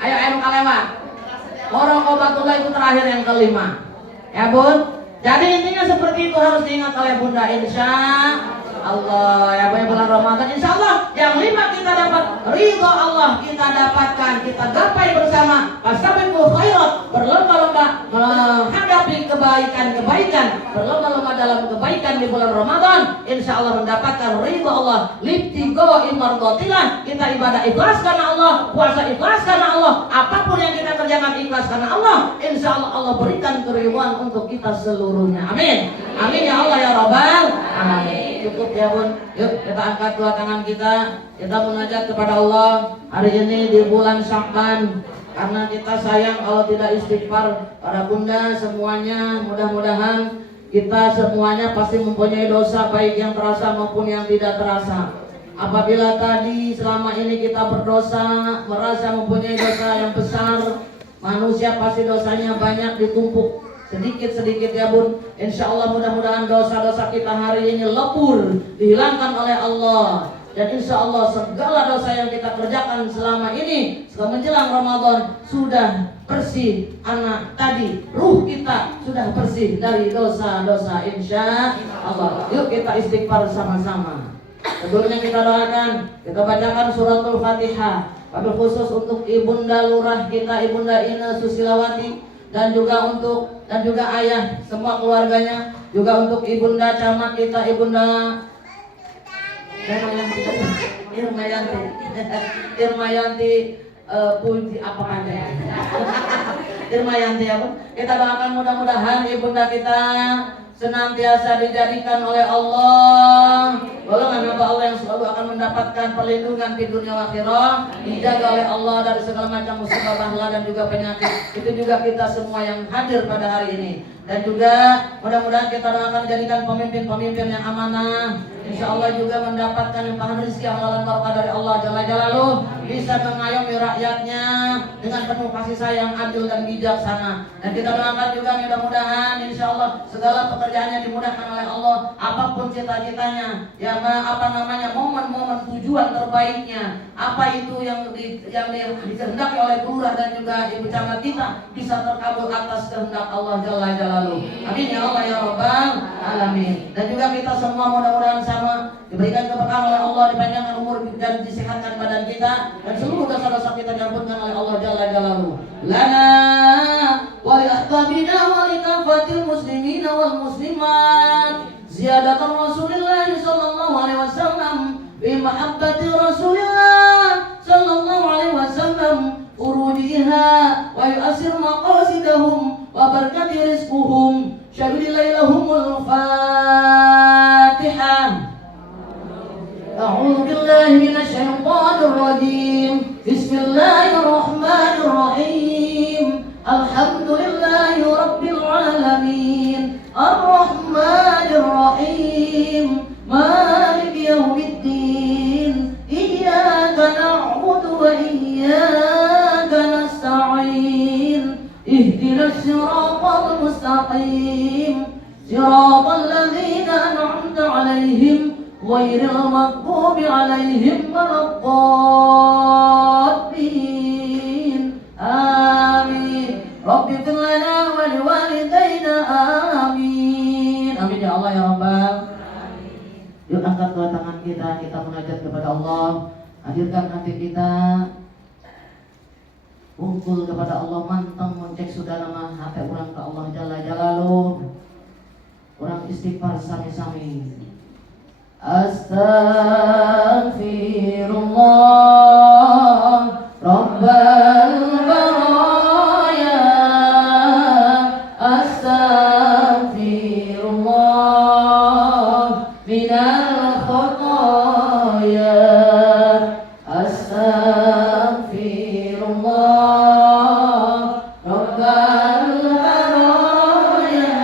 ayo kalewat. Muraqabatullah itu terakhir yang kelima. Ya Bun. Jadi intinya seperti itu harus diingat oleh Bunda. Insya Allah ya bulan Ramadan insya Allah yang 5 kita dapat ridho Allah, kita dapatkan, kita gapai bersama. Fastabiqul khairat, berlomba-lomba menghadapi kebaikan-kebaikan, berlomba-lomba dalam kebaikan di bulan Ramadan. Insya Allah mendapatkan ridho Allah. Libtigo imardotilah, kita ibadah ikhlas karena Allah, puasa ikhlas karena Allah, apapun yang kita kerjakan ikhlas karena Allah. Insya Allah Allah berikan keridhaan untuk kita seluruhnya. Amin. Amin ya Allah ya Rabbal alamin. Cukup ya Bun. Yuk kita angkat dua tangan kita mengajak kepada Allah hari ini di bulan Sya'ban. Karena kita sayang kalau tidak istighfar. Para bunda semuanya, mudah-mudahan kita semuanya pasti mempunyai dosa, baik yang terasa maupun yang tidak terasa. Apabila tadi selama ini kita berdosa, merasa mempunyai dosa yang besar, manusia pasti dosanya banyak ditumpuk sedikit-sedikit ya Bun. Insya Allah mudah-mudahan dosa-dosa kita hari ini lebur, dihilangkan oleh Allah. Dan insya Allah segala dosa yang kita kerjakan selama ini setelah menjelang Ramadan sudah bersih. Anak tadi ruh kita sudah bersih dari dosa-dosa insya Allah. Yuk kita istighfar sama-sama. Sebelumnya kita doakan, kita bacakan suratul Fatihah. Wabil khusus untuk Ibunda Lurah kita, Ibunda Ine Susilawati, dan juga ayah semua keluarganya, juga untuk Ibunda Camat kita, Ibunda Irmayanti Puji apa aja Irmayanti apa? Kita doakan mudah-mudahan Ibunda kita senantiasa dijadikan oleh Allah golongan hamba Allah yang selalu akan mendapatkan perlindungan di dunia akhirah, dijaga oleh Allah dari segala macam musibah bahla dan juga penyakit. Itu juga kita semua yang hadir pada hari ini. Dan juga mudah-mudahan kita akan dijadikan pemimpin-pemimpin yang amanah, insya Allah juga mendapatkan limpahan rezeki yang halal barokah dari Allah Jalla Jalaluh, bisa mengayomi rakyatnya dengan penuh kasih sayang, adil dan bijaksana. Dan kita doakan juga mudah-mudahan insya Allah segala pekerjaannya dimudahkan oleh Allah, apapun cita-citanya, ya momen-momen tujuan terbaiknya, apa itu yang dikehendaki oleh Lurah dan juga Ibu Camat kita bisa terkabul atas kehendak Allah Jalla Jalaluh. Amin ya Allah ya Rabbal Alamin. Dan juga kita semua mudah-mudahan sama diberikan keberkahan oleh Allah, dipanjangkan umur dan disehatkan badan kita, dan seluruh dosa-dosa kita diampunkan oleh Allah Jalla Jalaluhu. Lana wa li ahbabina wa li kafatil muslimina wal muslimat ziyadatan Rasulillah sallallahu alaihi wasallam bi mahabbati Rasulillah sallallahu alaihi wasallam urujiha wa yu'asir maqasidahum wa barakati rizquhum syahidi lailahumul Fatihah. A'udzu billahi minasy syaithanir rajim. Bismillahirrahmanirrahim. Alhamdulillahi rabbil alamin. Ar-Rahmanir Rahim. Maliki yaumiddin. Iyyaka na'budu wa iyyaka nasta'in. Ihdinas siratal mustaqim. Siratal ladzina an'amta 'alaihim ghairil maghdubi 'alaihim waladdallin. Amin. Rabbi ighfir lana wa liwalidayna. Amin. Amin ya Allah ya Rabbal. Yuk angkat dua tangan kita munajat kepada Allah. Hadirkan hati kita, bungkul kepada Allah, manteng mencek sudah nama hati orang ke Allah Jalla Jalaluh. Orang istighfar sami-sami. Astaghfirullah Rabbal baraya. Astaghfirullah minal khotoya. Astaghfirullah Rabbal baraya.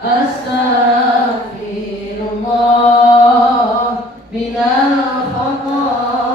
Astaghfirullah minal khotoya.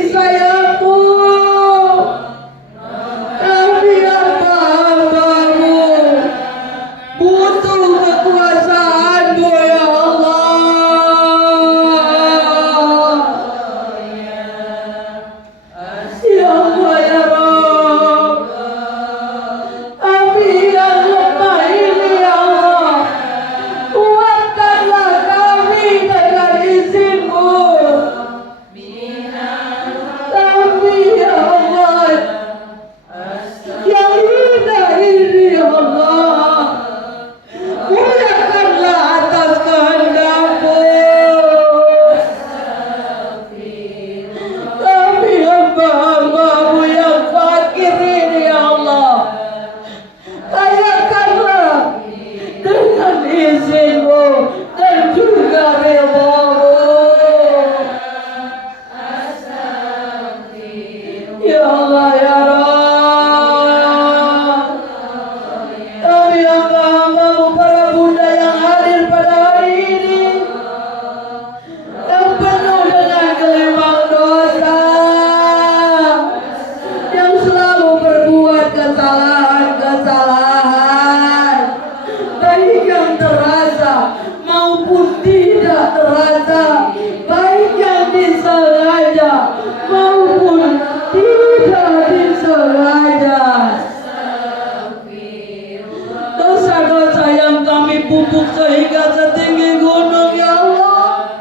kasih sayangmu. Kami hamba-hambamu butuh kekuasaanmu ya Allah. Ya Allah ya Rabb, kami yang lemah ini ya Allah, kuatkanlah kami dengan izin-Mu. Kami ya Allah yang hina ini ya Allah, muliakanlah atas kehendak-Mu. Kami hamba-hamba-Mu yang fakir ini ya Allah, kayakanlah dengan izin-Mu dan juga ridha-Mu. Ya Allah ya Rabb, kami hamba-hamba-Mu para bunda yang hadir pada hari ini, yang penuh dengan gelimang dosa, yang selalu berbuat kesalahan-kesalahan, baik yang terasa maupun tidak terasa, baik yang disengaja maupun tidak disengaja. Dosa-dosa yang kami pupuk sehingga setinggi gunung ya Allah,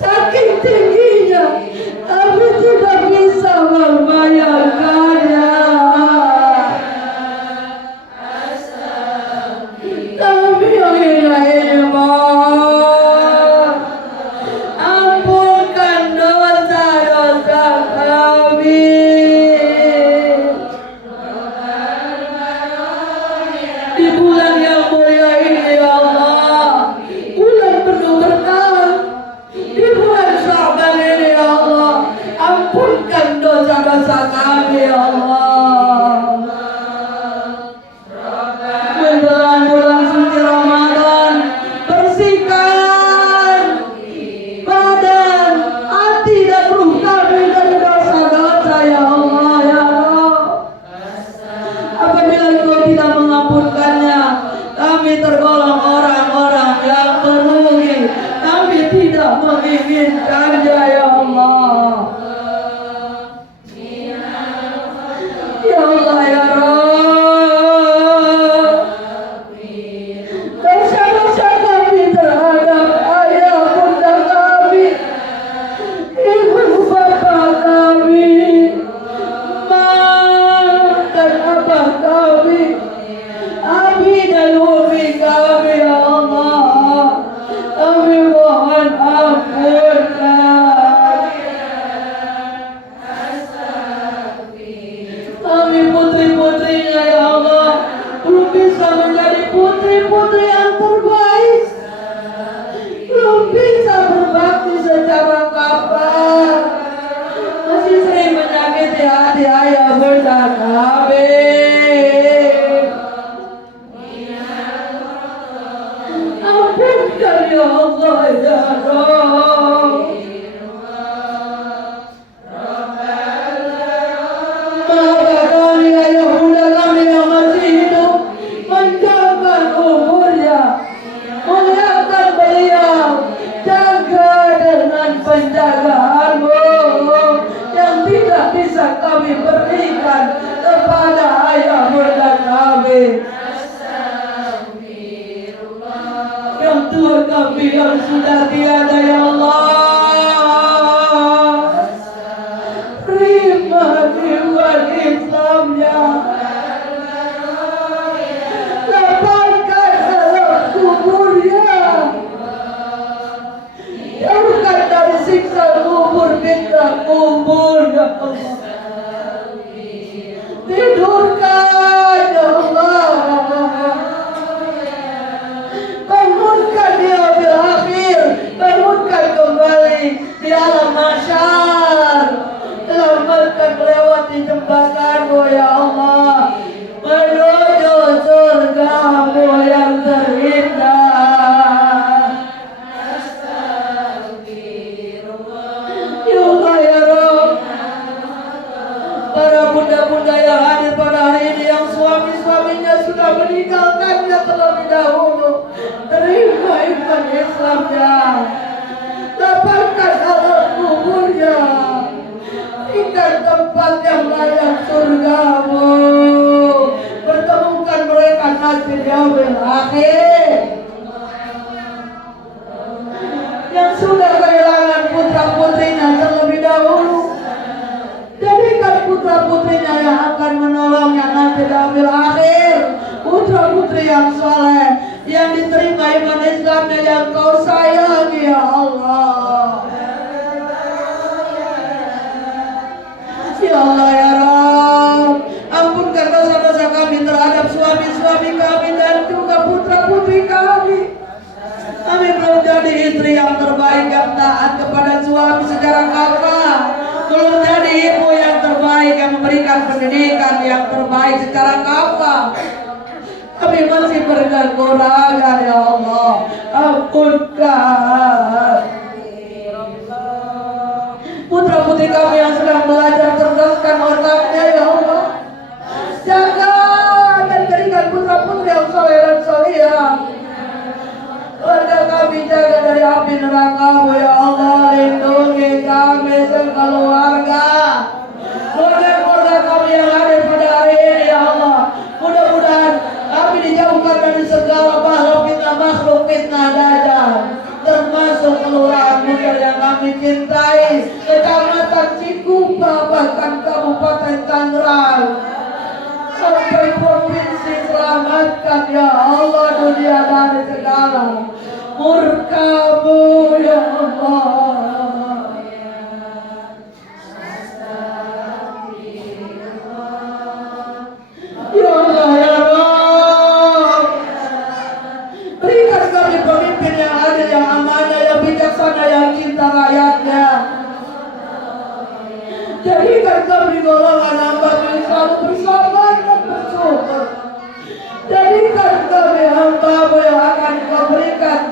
saking tingginya kami tidak bisa membayangkannya. Kami yang hina ini Bang, ampunkan dosa-dosa kami. Di bulan yang mulia ini ya Allah, bulan penuh berkah, di bulan Sya'ban ini ya Allah, ampunkan dosa-dosa kami ya Allah. Menjelang bulan suci Ramadan, bersihkan badan, hati dan ruh kami dari dosa-dosa ya Allah ya Rabb. Apabila Engkau tidak mengampunkannya, kami tergolong orang-orang yang merugi. Kami tidak menginginkannya ya Allah. Ya Allah ya Rabb, dosa-dosa kami terhadap ayah bunda kami, ibu bapak kami, ma dan abah kami, abi dan umi kami ya Allah, kami mohon ampunkan. Kami putri-putrinya ya Allah, belum bisa menjadi putri-putri yang terbaik, belum bisa berbakti secara kapal, masih sering menyakiti hati ayah bunda kami. Ampunkan ya Allah ya Rabb. Maafkan kami ayah bunda kami yang masih hidup, panjangkan umurnya, muliakan beliau, jaga dengan penjagaan-Mu yang tidak bisa kami berikan kepada ayah bunda kami. Yang tua kami yang sudah tiada ya Allah, terima iman Islamnya, lapangkan dalam kuburnya, jauhkan dari siksa kubur fitnah kubur ya Allah. Tidurkan ya Allah, bangunkan dia bil akhir, bangunkan kembali di alam mahsyar, selamatkan melewati jembatan-Mu ya Allah, menuju surga-Mu yang terindah. Ya Allah ya Rabb, Islamnya terlebih dahulu. Terima iman Islamnya. Dapatkan alam kuburnya. Berikan tempat yang layak surgamu. Pertemukan mereka nanti di yaumil akhir. Yang sudah kehilangan putra putrinya terlebih dahulu, jadikan putra putrinya yang akan menolongnya nanti di yaumil akhir. Putra putri yang soleh, yang diterima iman Islamnya yang kau sayangi ya Allah. Ya Allah ya Rabb, ampunkan dosa-dosa kami terhadap suami-suami kami dan juga putra-putri kami. Kami belum jadi istri yang terbaik yang taat kepada suami secara kafah. Belum jadi ibu yang terbaik yang memberikan pendidikan yang terbaik secara kafah. Kami masih berkekurangan ya Allah. Ampunkan putra-putri kami yang sedang belajar, cerdaskan otaknya ya Allah. Jaga dan jadikan putra-putri yang soleh dan solihah. Keluarga kami jaga dari api neraka-Mu ya Allah. Lindungi kami sekeluarga. Keluarga-keluarga kami yang hadir pada hari ini ya Allah. Mudah-mudahan kami dijauhkan dari segala makhluk fitnah dajjal, termasuk kelurahan Munir yang kami cintai, Kecamatan Cikupa, bahkan Kabupaten Tangerang, sampai provinsi. Selamatkan ya Allah dunia dari segala murka-Mu ya Allah. Ya Allah ya Rabb, berikan kami pemimpin yang adil, yang amanah, yang bijaksana, yang cinta rakyatnya. Jadikan kami golongan hamba-Mu yang selalu bersabar dan bersyukur. Jadikan kami hamba-Mu yang akan Kau berikan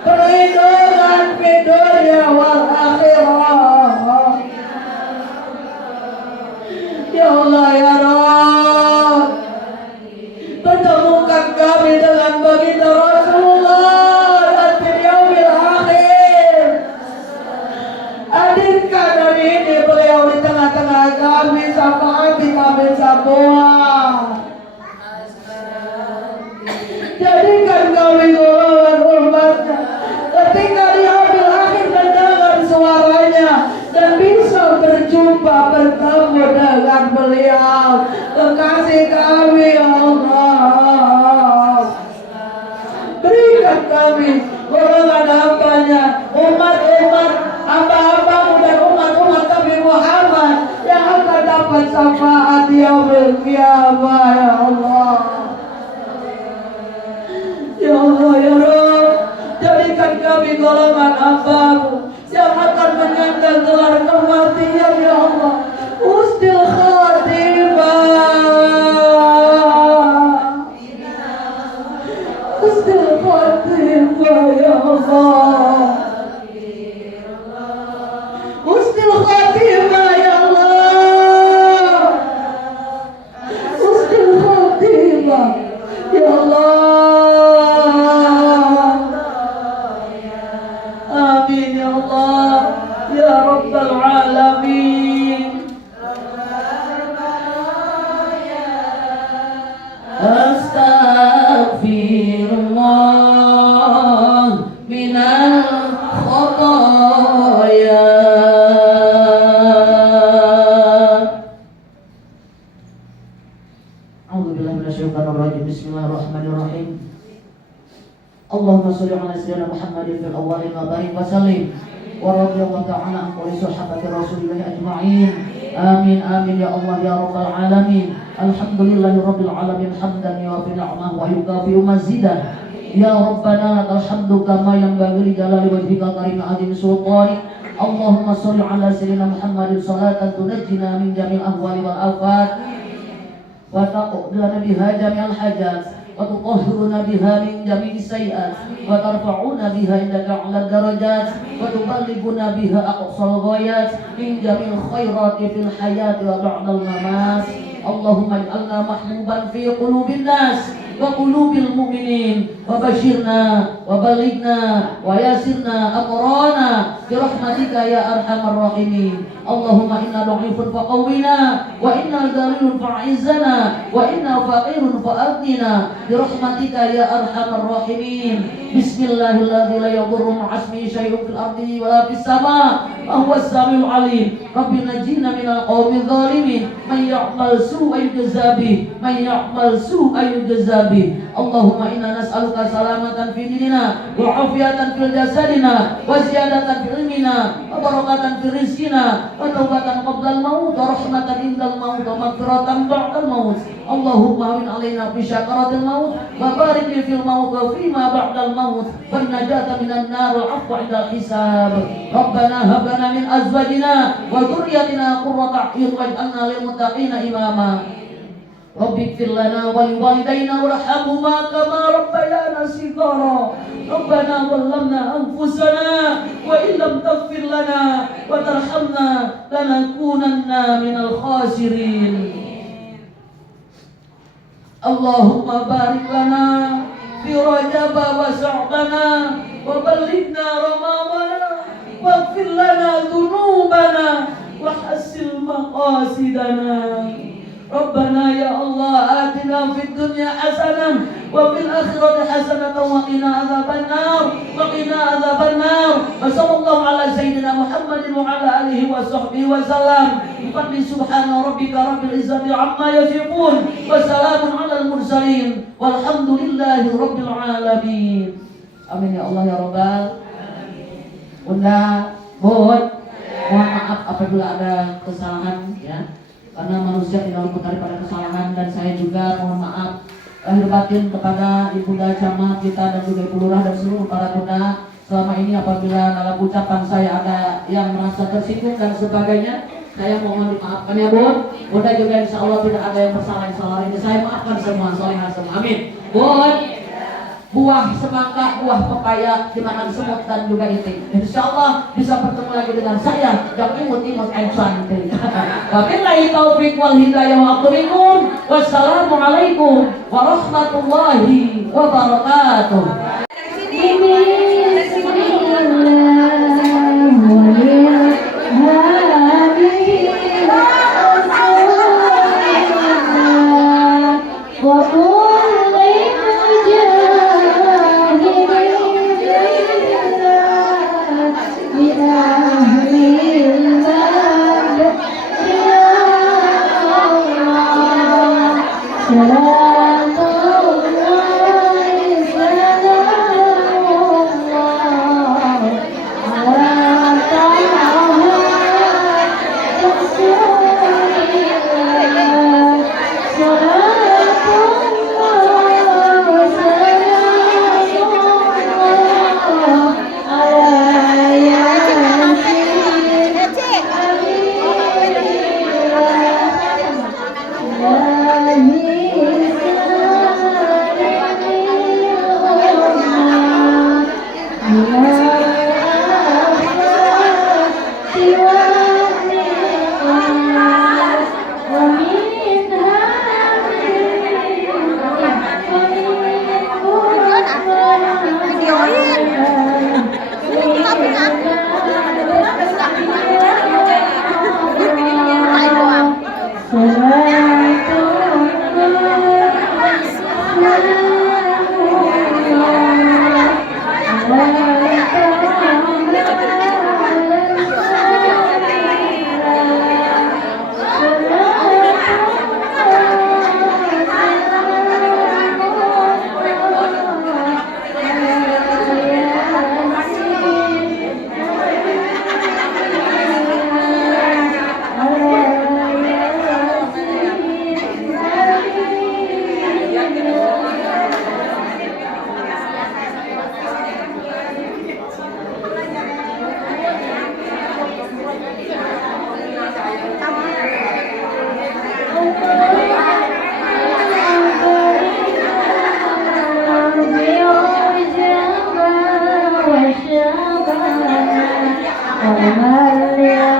perlindungan di dunia wal akhirah. Ya Allah ya Rabb, pertemukan kami dengan baginda Rasulullah nanti di yaumil akhir. Hadirkan hari ini beliau di tengah-tengah kami, syafaati kami semua. Jadikan kami golongan umatnya ketika di yaumil akhir mendengar suaranya dan bisa berjumpa bertemu dengan beliau, kekasih kami ya Allah. Berikan kami golongan hamba-Nya, umat-umat hamba-hamba-Mu dan umat-umat Nabi Muhammad yang akan dapat syafaat yaumil qiyamah ya Allah. Ya Allah ya Rabb, jadikan kami golongan hamba-Mu yang akan menyandang gelar kematian ya Allah. Husnul khatimah, husnul khatimah ya Allah. Husnul khatimah ya Allah. Husnul khatimah ya Allah. Amin ya Allah ya Rabbal Alamin. Astaghfirullah minal khotoya. A'udzubillahi minasyaitonir rajim. Bismillahirrahmanirrahim. Allahumma sholli ala sayyidina Muhammadin fil awwalin wa barik wa sallim wa radhiyallahu ta'ala an kulli sahabati Rasulillah ajma'in. Amin amin ya Allah ya rabbal alamin. Alhamdulillahi rabbil alamin hamdan yuwafi ni'amahu wa yukafi mazidah. Ya Rabbana lakal hamdu kama yanbaghi li jalali wajhika karim azim sultani. Allahumma sholli ala sayyidina Muhammadin salatan tunajjina min jamil ahwali wal afat wa taqdilana biha jami'al hajat wa tutahhiruna biha min jami'is sayyi'at wa tarfa'una biha indaka 'ala darajat wa tuballighuna biha aqsal ghayat min jami'il khairati fil hayati wa ba'dal mamat. Allahumma ij'alna mahbuban fi qulubin nas wa qulubil mu'minin wa basyirna wa balighna wa yasirna amrana bi rahmatika ya arhamar rahimin. Allahumma inna dha'ifun faqawwina wa inna dhalilun fa'izzana wa inna faqirun fa'aghnina bi rahmatika ya arhamar rahimin. Bismillahirrahmanirrahim. La yadurru ma'asmi syai'un fil ardi wa la fis sama' wa huwas samiul alim. Rabbi najina minal qawmi dhalimin man ya'mal su'a yujza bih man ya'mal su'a yujza bih. Allahumma inna nas'aluka salamatan fi dinina wa afiyatan fil jasadina wa ziyadatan fi ilmina wa barakatan fi rizqina wa taubatan qabla al-maut wa rahmatan indal maut wa maghfiratan ba'dal maut. Allahumma awin alaina fi syakaratil maut wa barik li fil maut wa fi ma ba'dal maut wa najata minan nar wal afwa indal hisab. Rabbana hab lana min azwajina wa dhurriyyatina qurrata a'yun waj'alna lil muttaqina imama. Rabbi ighfir lana wa liwalidayna warhamhuma kama rabbayana shighara. Rabbana zalamna anfusana wa in lam taghfir lana wa tarhamna lanakunanna minal khasirin. Allahumma barik lana fi Rajab wa Sya'bana wa ballighna Ramadana waghfir lana dhunubana wa hassil maqasidana. Rabbana ya Allah atina fid dunya hasanah wa fil akhirati hasanah wa qina adzabannar wa qina adzabannar. Wa sallallahu ala sayyidina Muhammadin wa ala alihi wa sahbihi wa sallam. Bi subhana rabbika rabbil izzati amma yasifun wa salamun alal mursalin walhamdulillahi rabbil alamin. Amin ya Allah ya rabbal alamin. Bunda, Bun, mohon maaf apabila ada kesalahan ya. Karena manusia tidak luput daripada kesalahan, dan saya juga mohon maaf lahir batin kepada Ibunda Camat kita dan juga Ibu Lurah dan seluruh para bunda. Selama ini apabila dalam ucapan saya ada yang merasa tersinggung dan sebagainya, saya mohon dimaafkan ya Bun. Bunda juga insya Allah tidak ada yang bersalah ini. Saya maafkan semua, solehah semua. Amin. Bun, buah semangka, buah pepaya dimakan semut dan juga itik. Insya Allah bisa bertemu lagi dengan saya yang imut-imut cantik. Wabillahi taufiq wal hidayah wa aqlikum. Wassalamualaikum warahmatullahi wabarakatuh. Amen.